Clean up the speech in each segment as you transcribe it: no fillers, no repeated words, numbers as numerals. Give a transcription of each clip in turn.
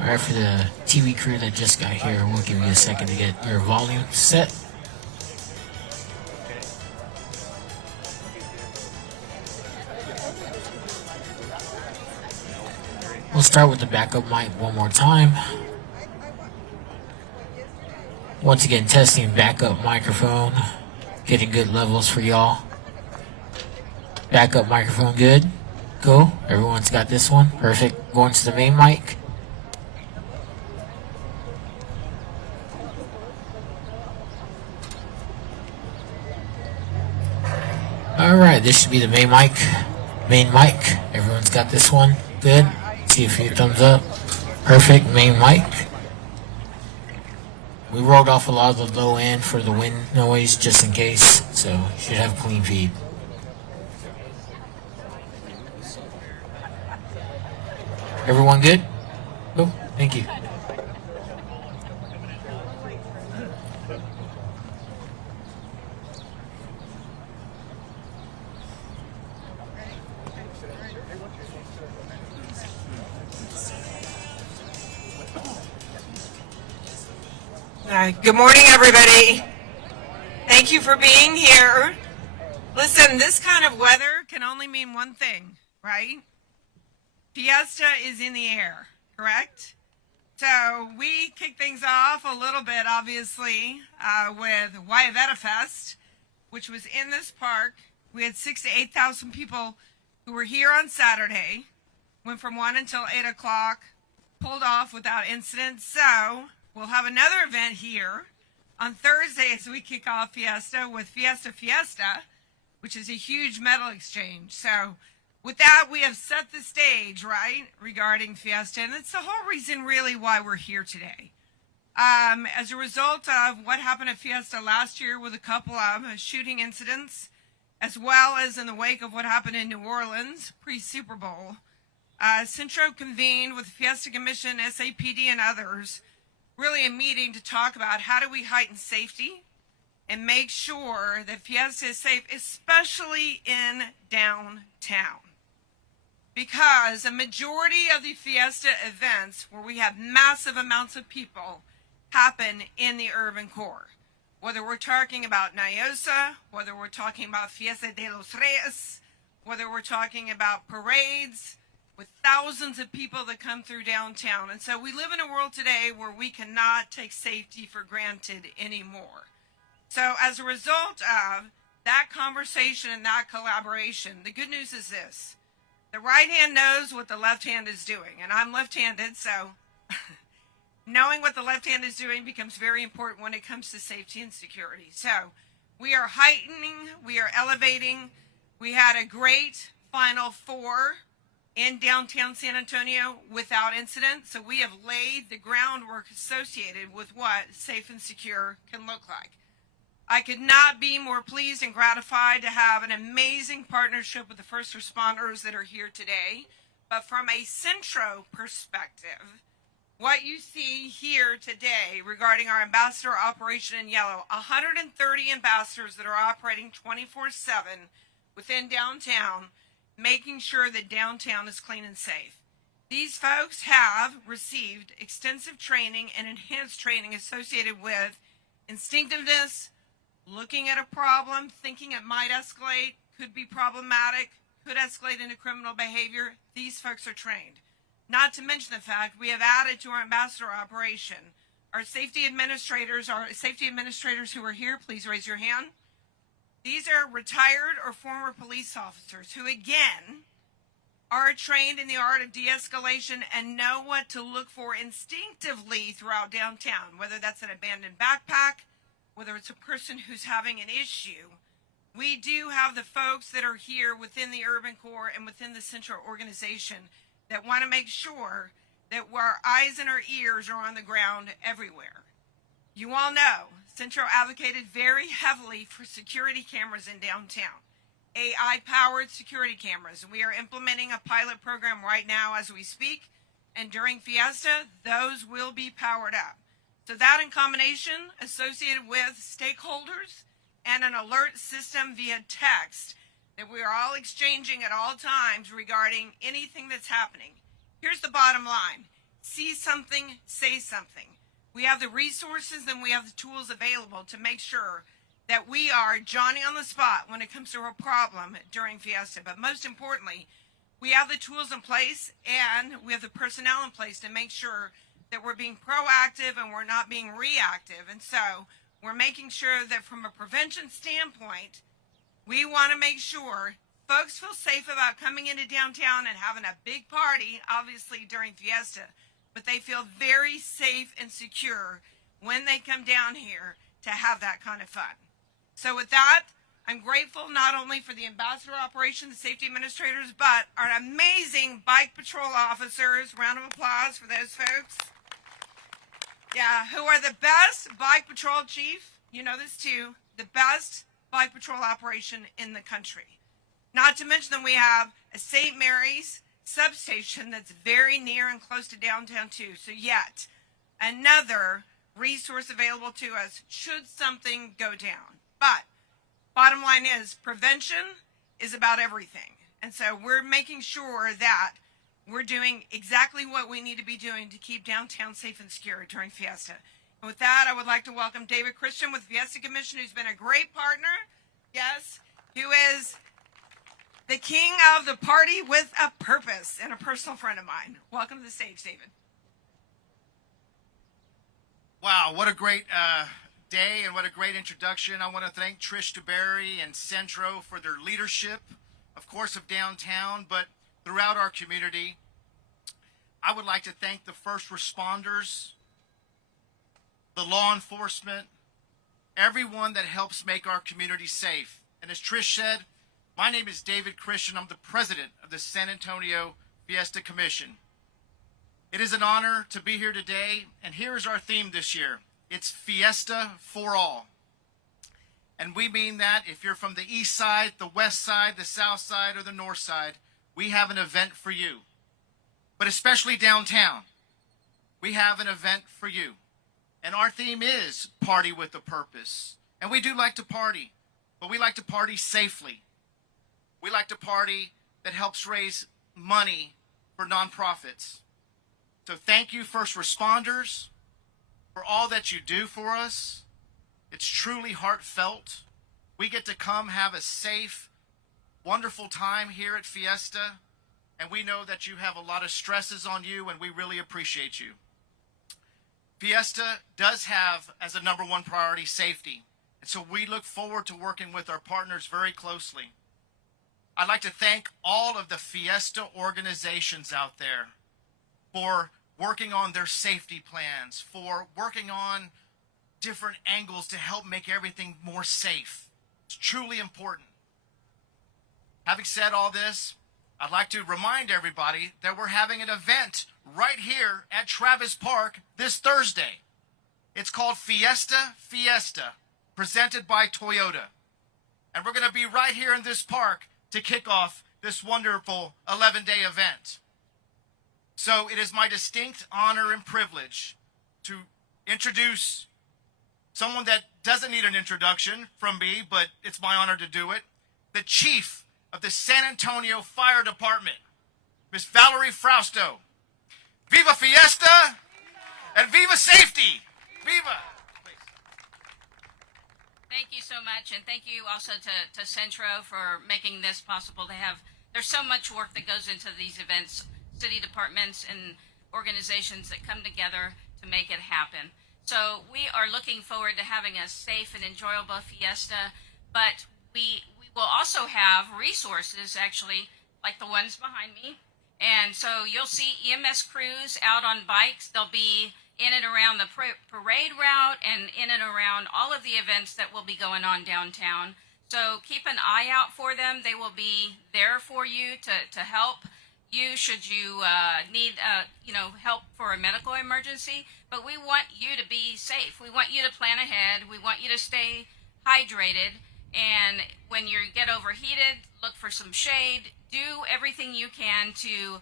Alright, for the TV crew that just got here, we'll give you a second to get your volume set. We'll start with the backup mic one more time. Once again, testing backup microphone, getting good levels for y'all. Backup microphone good. Cool. Everyone's got this one. Perfect. Going to the main mic. Alright, this should be the main mic. Main mic. Everyone's got this one. Good. See a few thumbs up. Perfect. Main mic. We rolled off a lot of the low end for the wind noise just in case, so you should have clean feed. Everyone good? Cool. Thank you. Good morning, everybody. Thank you for being here. Listen, this kind of weather can only mean one thing, right? Fiesta is in the air, correct? So we kick things off a little bit, obviously, with Fiesta Fest, which was in this park. We had 6,000 to 8,000 people who were here on Saturday, went from 1 until 8 o'clock, pulled off without incident. So we'll have another event here on Thursday as we kick off Fiesta with Fiesta, which is a huge metal exchange. So with that, we have set the stage, right, regarding Fiesta, and it's the whole reason really why we're here today. As a result of what happened at Fiesta last year with a couple of shooting incidents, as well as in the wake of what happened in New Orleans pre-Super Bowl, Centro convened with the Fiesta Commission, SAPD, and others, really a meeting to talk about how do we heighten safety and make sure that Fiesta is safe, especially in downtown. Because a majority of the Fiesta events where we have massive amounts of people happen in the urban core. Whether we're talking about Nyosa, whether we're talking about Fiesta de los Reyes, whether we're talking about parades, with thousands of people that come through downtown. And so we live in a world today where we cannot take safety for granted anymore. So as a result of that conversation and that collaboration, the good news is this. The right hand knows what the left hand is doing. And I'm left-handed, so knowing what the left hand is doing becomes very important when it comes to safety and security. So we are heightening, we are elevating. We had a great Final Four in downtown San Antonio without incident. So we have laid the groundwork associated with what safe and secure can look like. I could not be more pleased and gratified to have an amazing partnership with the first responders that are here today. But from a Centro perspective, what you see here today regarding our ambassador operation in yellow, 130 ambassadors that are operating 24/7 within downtown, making sure that downtown is clean and safe. These folks have received extensive training and enhanced training associated with instinctiveness, looking at a problem, thinking it might escalate, could be problematic, could escalate into criminal behavior. These folks are trained. Not to mention the fact we have added to our ambassador operation our safety administrators who are here, please raise your hand. These are retired or former police officers who, again, are trained in the art of de-escalation and know what to look for instinctively throughout downtown, whether that's an abandoned backpack, whether it's a person who's having an issue. We do have the folks that are here within the urban core and within the central organization that want to make sure that our eyes and our ears are on the ground everywhere. You all know Central advocated very heavily for security cameras in downtown, AI-powered security cameras. We are implementing a pilot program right now as we speak, and during Fiesta, those will be powered up. So that in combination associated with stakeholders and an alert system via text that we are all exchanging at all times regarding anything that's happening. Here's the bottom line. See something, say something. We have the resources and we have the tools available to make sure that we are Johnny on the spot when it comes to a problem during Fiesta. But most importantly, we have the tools in place and we have the personnel in place to make sure that we're being proactive and we're not being reactive. And so we're making sure that from a prevention standpoint, we want to make sure folks feel safe about coming into downtown and having a big party, obviously during Fiesta, but they feel very safe and secure when they come down here to have that kind of fun. So with that, I'm grateful not only for the ambassador operation, the safety administrators, but our amazing bike patrol officers. Round of applause for those folks. Yeah, who are the best bike patrol chief, you know this too, the best bike patrol operation in the country. Not to mention that we have a St. Mary's substation that's very near and close to downtown too. So yet another resource available to us should something go down. But bottom line is prevention is about everything. And so we're making sure that we're doing exactly what we need to be doing to keep downtown safe and secure during Fiesta. And with that, I would like to welcome David Christian with Fiesta Commission, who's been a great partner. Yes, who is the king of the party with a purpose and a personal friend of mine. Welcome to the stage, David. Wow, what a great day and what a great introduction. I want to thank Trish DeBerry and Centro for their leadership, of course, of downtown, but throughout our community. I would like to thank the first responders, the law enforcement, everyone that helps make our community safe. And as Trish said, my name is David Christian. I'm the president of the San Antonio Fiesta Commission. It is an honor to be here today, and here is our theme this year. It's Fiesta for All. And we mean that if you're from the east side, the west side, the south side, or the north side, we have an event for you. But especially downtown, we have an event for you. And our theme is Party with a Purpose. And we do like to party, but we like to party safely. We like to party that helps raise money for nonprofits. So thank you, first responders, for all that you do for us. It's truly heartfelt. We get to come have a safe, wonderful time here at Fiesta, and we know that you have a lot of stresses on you, and we really appreciate you. Fiesta does have as a number one priority safety, and so we look forward to working with our partners very closely. I'd like to thank all of the Fiesta organizations out there for working on their safety plans, for working on different angles to help make everything more safe. It's truly important. Having said all this, I'd like to remind everybody that we're having an event right here at Travis Park this Thursday. It's called Fiesta, presented by Toyota. And we're going to be right here in this park to kick off this wonderful 11-day event. So it is my distinct honor and privilege to introduce someone that doesn't need an introduction from me, but it's my honor to do it, the Chief of the San Antonio Fire Department, Miss Valerie Frausto. Viva Fiesta! And Viva Safety! Viva! Please. Thank you so much, and thank you also to Centro for making this possible to have. There's so much work that goes into these events, city departments and organizations that come together to make it happen. So we are looking forward to having a safe and enjoyable fiesta, but we will also have resources, actually, like the ones behind me. And so you'll see EMS crews out on bikes. They'll be in and around the parade route and in and around all of the events that will be going on downtown. So keep an eye out for them. They will be there for you to help you should you need help for a medical emergency. But we want you to be safe. We want you to plan ahead. We want you to stay hydrated. And when you get overheated, look for some shade. Do everything you can to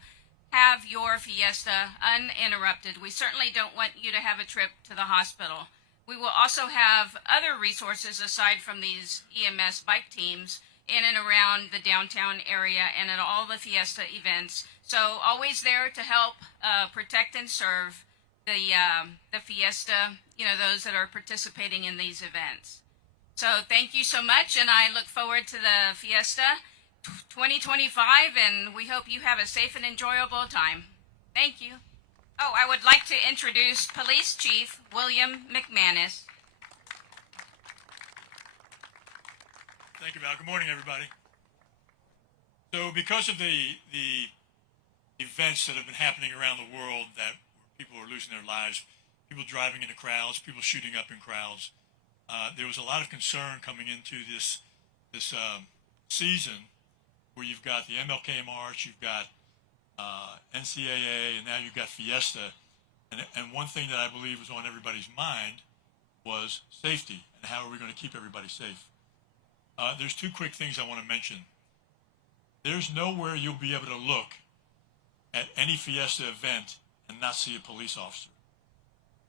have your fiesta uninterrupted. We certainly don't want you to have a trip to the hospital. We will also have other resources aside from these EMS bike teams in and around the downtown area and at all the fiesta events. So always there to help protect and serve the fiesta, those that are participating in these events. So thank you so much, and I look forward to the Fiesta 2025, and we hope you have a safe and enjoyable time. Thank you. Oh, I would like to introduce Police Chief William McManus. Thank you, Val. Good morning, everybody. So because of the events that have been happening around the world that people are losing their lives, people driving into crowds, people shooting up in crowds, there was a lot of concern coming into this season where you've got the MLK March, you've got NCAA, and now you've got Fiesta. And one thing that I believe was on everybody's mind was safety and how are we going to keep everybody safe. There's two quick things I want to mention. There's nowhere you'll be able to look at any Fiesta event and not see a police officer.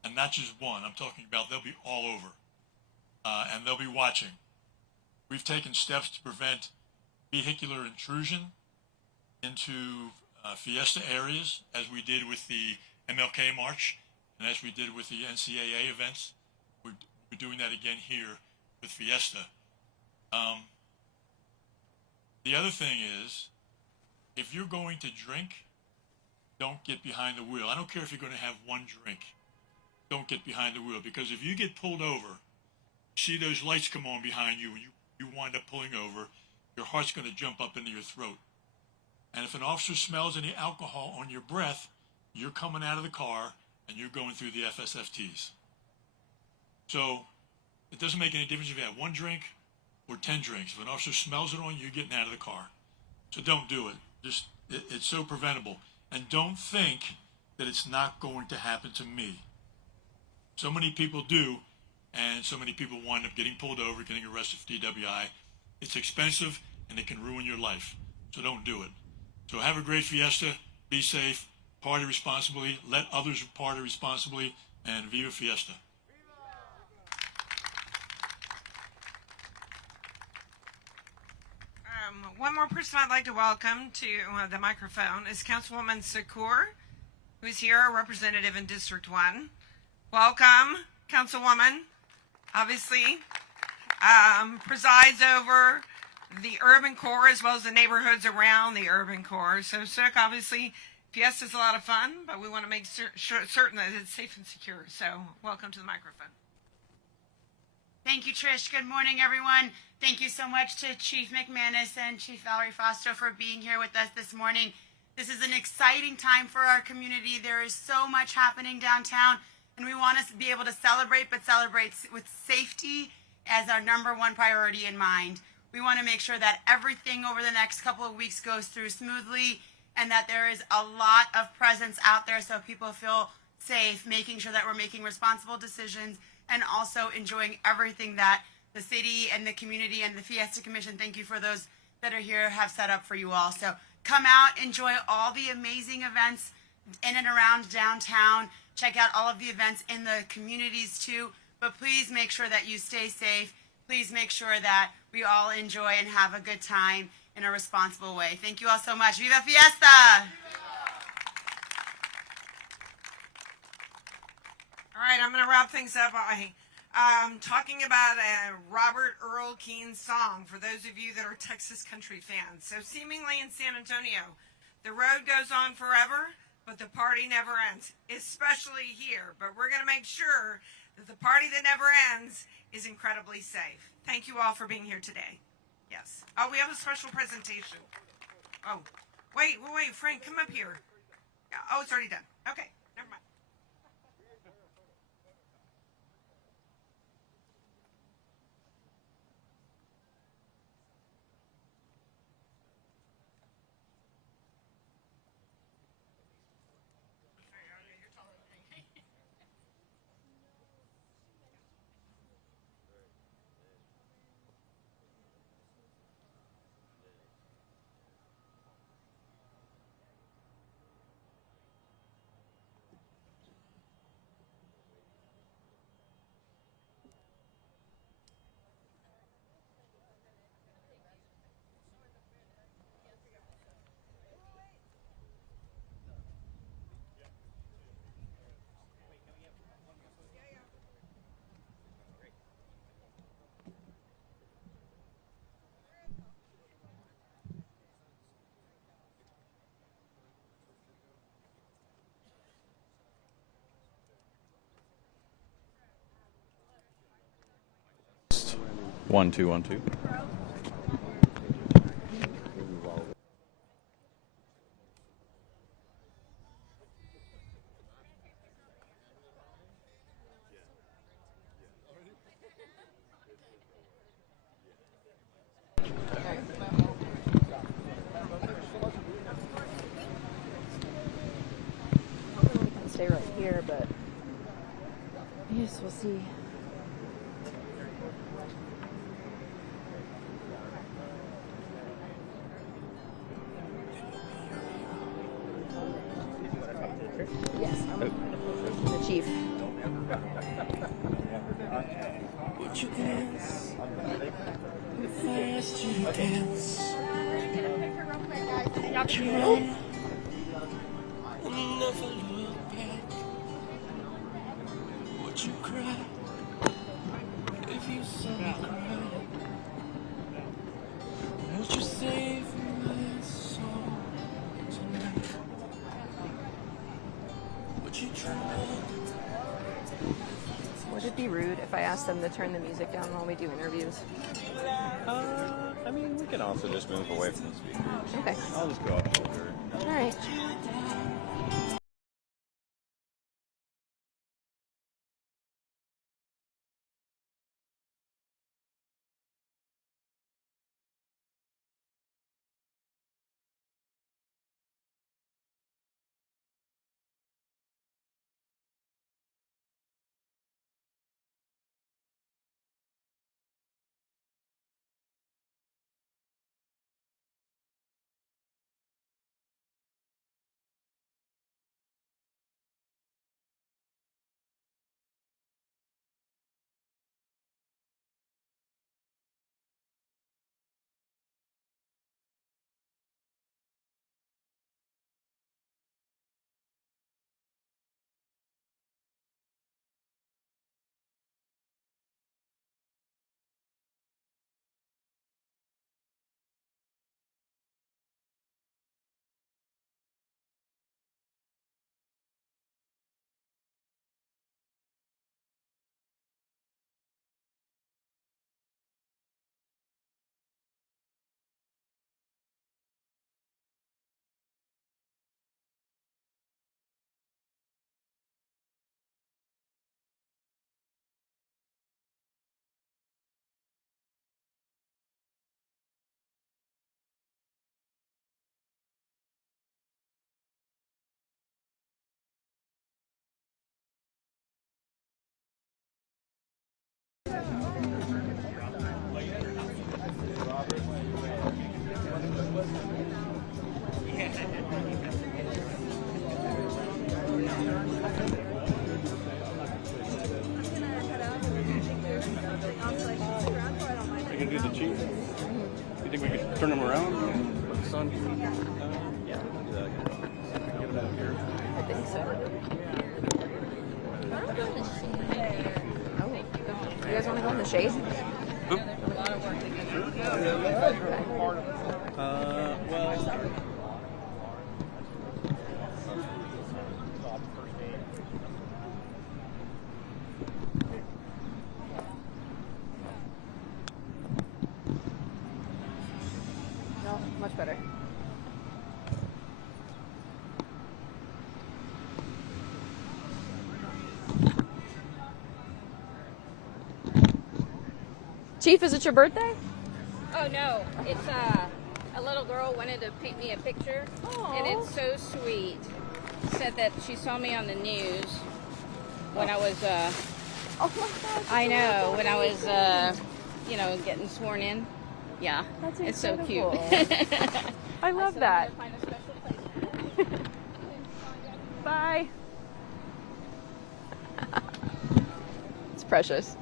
And not just one. I'm talking about they'll be all over. And they'll be watching. We've taken steps to prevent vehicular intrusion into Fiesta areas, as we did with the MLK March and as we did with the NCAA events. We're doing that again here with Fiesta. The other thing is, if you're going to drink, don't get behind the wheel. I don't care if you're going to have one drink. Don't get behind the wheel, because if you get pulled over, see those lights come on behind you and you wind up pulling over, your heart's going to jump up into your throat. And if an officer smells any alcohol on your breath, you're coming out of the car and you're going through the FSFTs. So it doesn't make any difference if you have one drink or 10 drinks. If an officer smells it on you, you're getting out of the car. So don't do it. It's so preventable. And don't think that it's not going to happen to me. So many people do, and so many people wind up getting pulled over, getting arrested for DWI. It's expensive, and it can ruin your life. So don't do it. So have a great Fiesta, be safe, party responsibly, let others party responsibly, and Viva Fiesta. One more person I'd like to welcome to the microphone is Councilwoman Secour, who's here, a representative in District 1. Welcome, Councilwoman. Obviously, presides over the urban core as well as the neighborhoods around the urban core. So, Sook, obviously, Fiesta's a lot of fun, but we want to make certain that it's safe and secure. So, welcome to the microphone. Thank you, Trish. Good morning, everyone. Thank you so much to Chief McManus and Chief Valerie Foster for being here with us this morning. This is an exciting time for our community. There is so much happening downtown, and we want to be able to celebrate, but celebrate with safety as our #1 priority in mind. We want to make sure that everything over the next couple of weeks goes through smoothly and that there is a lot of presence out there so people feel safe, making sure that we're making responsible decisions and also enjoying everything that the city and the community and the Fiesta Commission, thank you for those that are here, have set up for you all. So come out, enjoy all the amazing events in and around downtown. Check out all of the events in the communities too. But please make sure that you stay safe. Please make sure that we all enjoy and have a good time in a responsible way. Thank you all so much. Viva Fiesta! All right, I'm going to wrap things up. I'm talking about a Robert Earl Keen song for those of you that are Texas country fans. So seemingly in San Antonio, the road goes on forever, but the party never ends, especially here. But we're going to make sure that the party that never ends is incredibly safe. Thank you all for being here today. Yes. Oh, we have a special presentation. Oh, wait, Frank, come up here. Oh, it's already done. Okay, never mind. One, two, 1, 2. Stay right here, but yes, we'll see. Yes, I'm the chief. Would you dance the fast you dance? Would you run and never look back? Would you cry if you saw me cry? Would you save my soul tonight? Would you try? Would it be rude if I asked them to turn the music down while we do interviews? I mean, we can also just move away from the speakers. Okay. I'll just go up shoulder. All right. We can do the cheese. You think we could turn them around with the sun? Yeah, we can do that. Get it out here. I think so. You guys want to go in the shade? No, much better. Chief, is it your birthday? Oh no, it's a little girl wanted to paint me a picture, and it's so sweet. Said that she saw me on the news when I was Oh my gosh. I know when I was getting sworn in. Yeah, That's it's so cute. incredible. I love that. Find a special place. Bye. It's precious.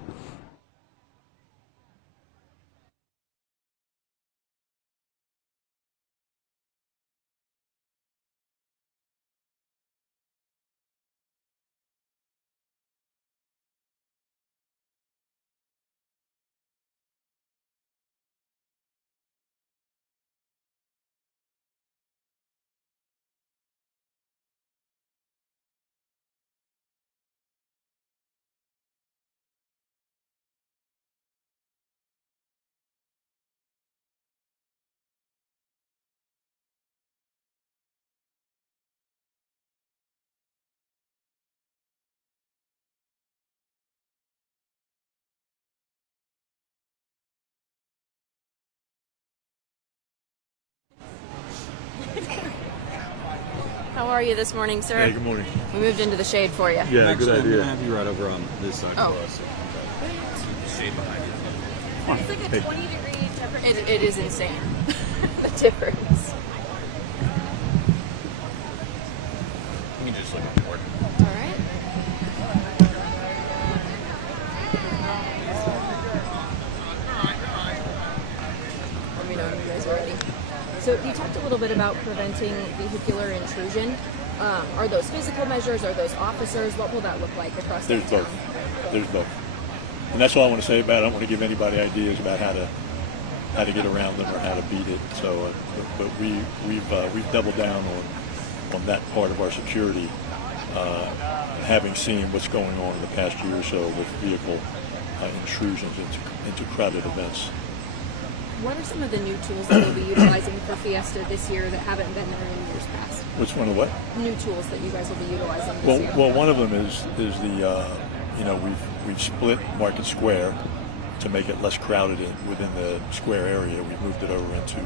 How are you this morning, sir? Hey, good morning. We moved into the shade for you. Yeah, Actually, good I'm idea. gonna have you right over on this side Oh. for us. Shade behind you. It's like a Hey. 20-degree temperature. It is insane. The difference. You can just look at the board. All right. Let me know when you guys are ready. So you talked a little bit about preventing vehicular intrusion. Are those physical measures? Are those officers? What will that look like across There's downtown? both. There's both. And that's all I want to say about it. I don't want to give anybody ideas about how to get around them or how to beat it. So, but we've doubled down on that part of our security, having seen what's going on in the past year or so with vehicle intrusions into crowded events. What are some of the new tools that you'll be utilizing for Fiesta this year that haven't been there in years past? Which one of what? New tools that you guys will be utilizing this year. Well, one of them is the we've split Market Square to make it less crowded within the square area. We've moved it over into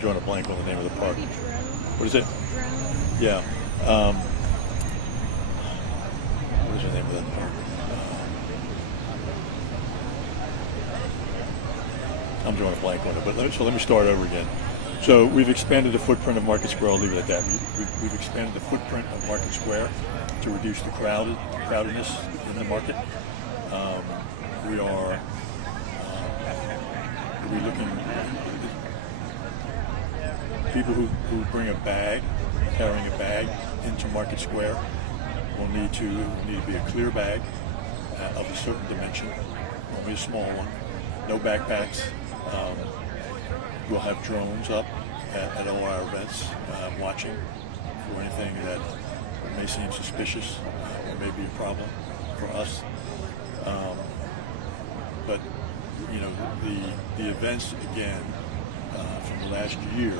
drawing a blank on the name of the park. What is it? Yeah. What is the name of that park? I'm drawing a blank on it, but let me start over again. So we've expanded the footprint of Market Square. I'll leave it at that. We've expanded the footprint of Market Square to reduce the crowdedness in the market. We are looking people who bring a bag, carrying a bag into Market Square will need to be a clear bag of a certain dimension, only a small one. No backpacks. We'll have drones up at all our events watching for anything that may seem suspicious or may be a problem for us. But the events again from the last year,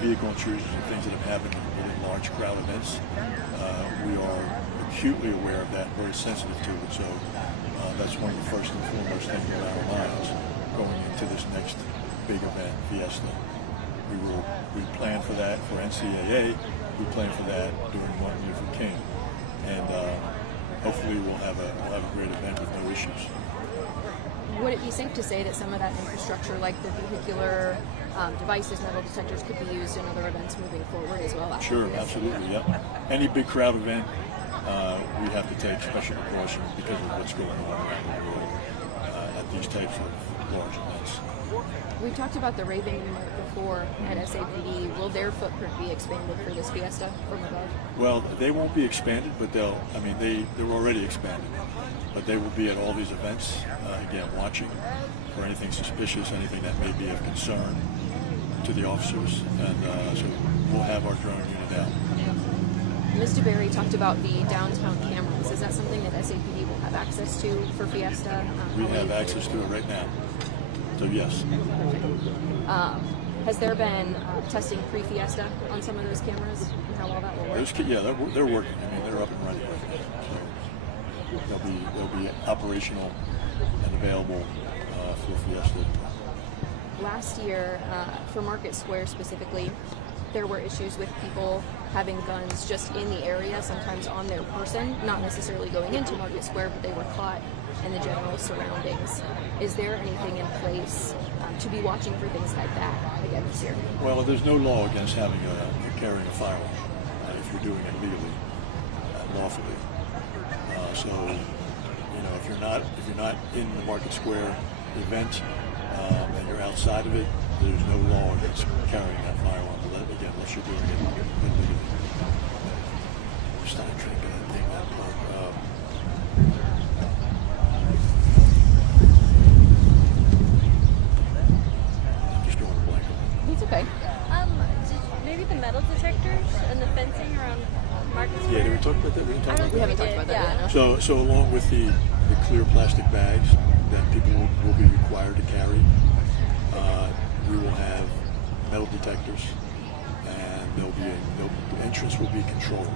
vehicle intrusions and things that have happened within large crowd events, we are acutely aware of that, very sensitive to it. So that's one of the first and foremost things on our minds going into this next big event, Fiesta. We planned for that for NCAA. We planned for that during Martin Luther King, and hopefully we'll have a great event with no issues. Would it be safe to say that some of that infrastructure, like the vehicular devices, metal detectors, could be used in other events moving forward as well? Sure, absolutely, yeah. Any big crowd event, we have to take special precautions because of what's going on around the world at these types of large events. We've talked about the Raving Mart before at SAPD. Will their footprint be expanded for this Fiesta from above? Well, they won't be expanded, but they're already expanded. But they will be at all these events, again, watching for anything suspicious, anything that may be of concern to the officers. And so we'll have our drone unit out. Ms. DeBerry talked about the downtown cameras. Is that something that SAPD will have access to for Fiesta? We have access to it right now. So yes. Has there been testing pre-Fiesta on some of those cameras and how well that will work? They're working. I mean, they're up and running right now. So they'll be operational and available for Fiesta. Last year, for Market Square specifically, there were issues with people having guns just in the area, sometimes on their person, not necessarily going into Market Square, but they were caught in the general surroundings. Is there anything in place to be watching for things like that again this year? Well, there's no law against carrying a firearm if you're doing it legally and lawfully. So, if you're not in the Market Square event and you're outside of it, there's no law against carrying that firearm. Again, unless you're doing it illegally. Just not trying to get that thing that part. Just going blank. It's okay. Maybe the metal detectors and the fencing around Market Square. Yeah, did we talk about that? We haven't talked about that yet. So along with the clear plastic bags that people will be required to carry, we will have metal detectors, and the entrance will be controlled.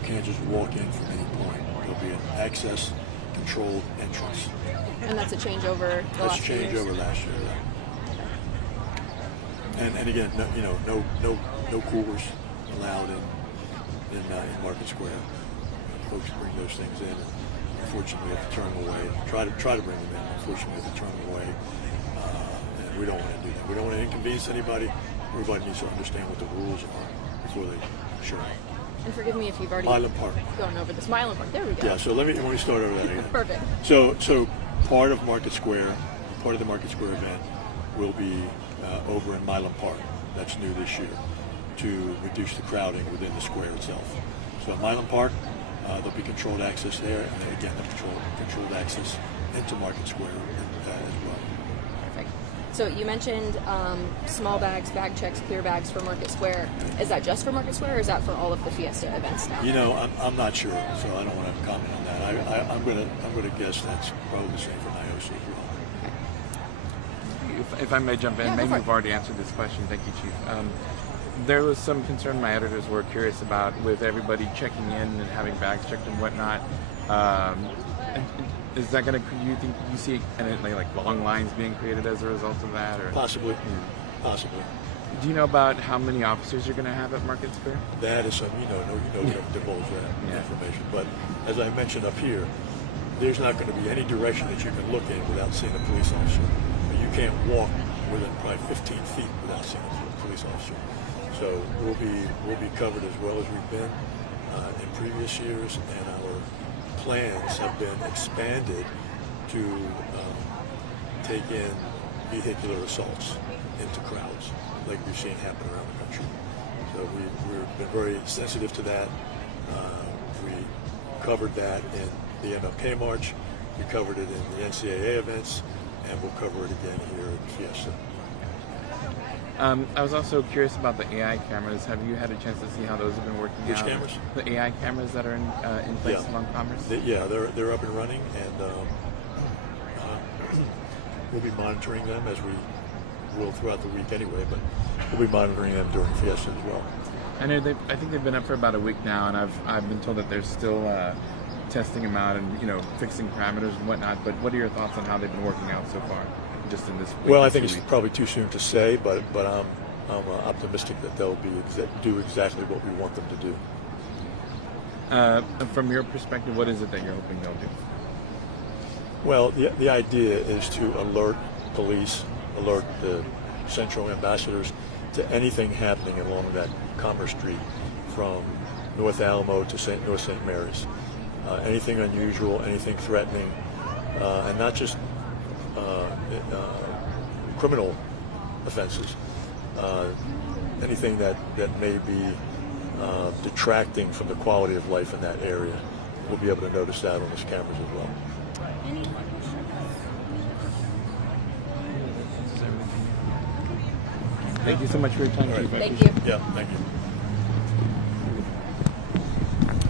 You can't just walk in from any point. There'll be an access controlled entrance. And that's a changeover. That's a changeover last year. And again, no coolers allowed in Market Square. Folks bring those things in. Unfortunately, we have to turn them away. Try to bring them in. Unfortunately, we have to turn them away. And we don't want to do that. We don't want to inconvenience anybody. Everybody needs to understand what the rules are before they show up. And forgive me if you've already Milan Park. gone over this. Milan Park. There we go. Yeah. So let me start over that again. Perfect. So part of Market Square, part of the Market Square event will be over in Milan Park. That's new this year to reduce the crowding within the square itself. So at Milan Park, there'll be controlled access there, and then again, controlled access into Market Square as well. Perfect. So you mentioned small bags, bag checks, clear bags for Market Square. Is that just for Market Square, or is that for all of the Fiesta events now? I'm not sure, so I don't want to comment on that. I'm gonna guess that's probably the same for NIOSA as well. If I may jump in, maybe you've already answered this question. Thank you, Chief. There was some concern my editors were curious about with everybody checking in and having bags checked and whatnot. Is that going to, you see any like long lines being created as a result of that? Or? Possibly. Possibly. Do you know about how many officers you're going to have at Market Square? That is something, we don't divulge that information. But as I mentioned up here, there's not going to be any direction that you can look in without seeing a police officer. You can't walk within probably 15 feet without seeing a police officer. So we'll be covered as well as we've been in previous years, and our plans have been expanded to take in vehicular assaults into crowds, like we've seen happen around the country. So we've been very sensitive to that. We covered that in the MLK March. We covered it in the NCAA events, and we'll cover it again here at Fiesta. I was also curious about the AI cameras. Have you had a chance to see how those have been working out? Which cameras? The AI cameras that are in place along Commerce? They're up and running, and we'll be monitoring them as we will throughout the week anyway, but we'll be monitoring them during Fiesta as well. I know I think they've been up for about a week now, and I've been told that they're still testing them out and fixing parameters and whatnot. But what are your thoughts on how they've been working out so far, just in this week? Well, I think it's probably too soon to say, but I'm optimistic that they'll do exactly what we want them to do. From your perspective, what is it that you're hoping they'll do? Well, the idea is to alert police, alert the Central ambassadors to anything happening along that Commerce Street from North Alamo to North St. Mary's. Anything unusual, anything threatening, and not just criminal offenses. Anything that may be detracting from the quality of life in that area, we'll be able to notice that on his cameras as well. Thank you so much for your time, Chief. Thank you. Yeah, thank you.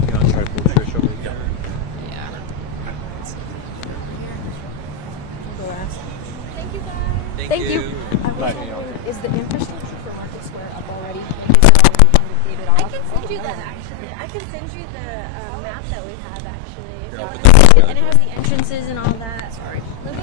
You want to try to pull Trish over here? Yeah. Go ask. Thank you guys. Thank you. I was Bye. wondering, is the infrastructure for Market Square up already? Like, is it already kind of dated off? I can send you that actually. I can send you the map that we have actually. And it has the entrances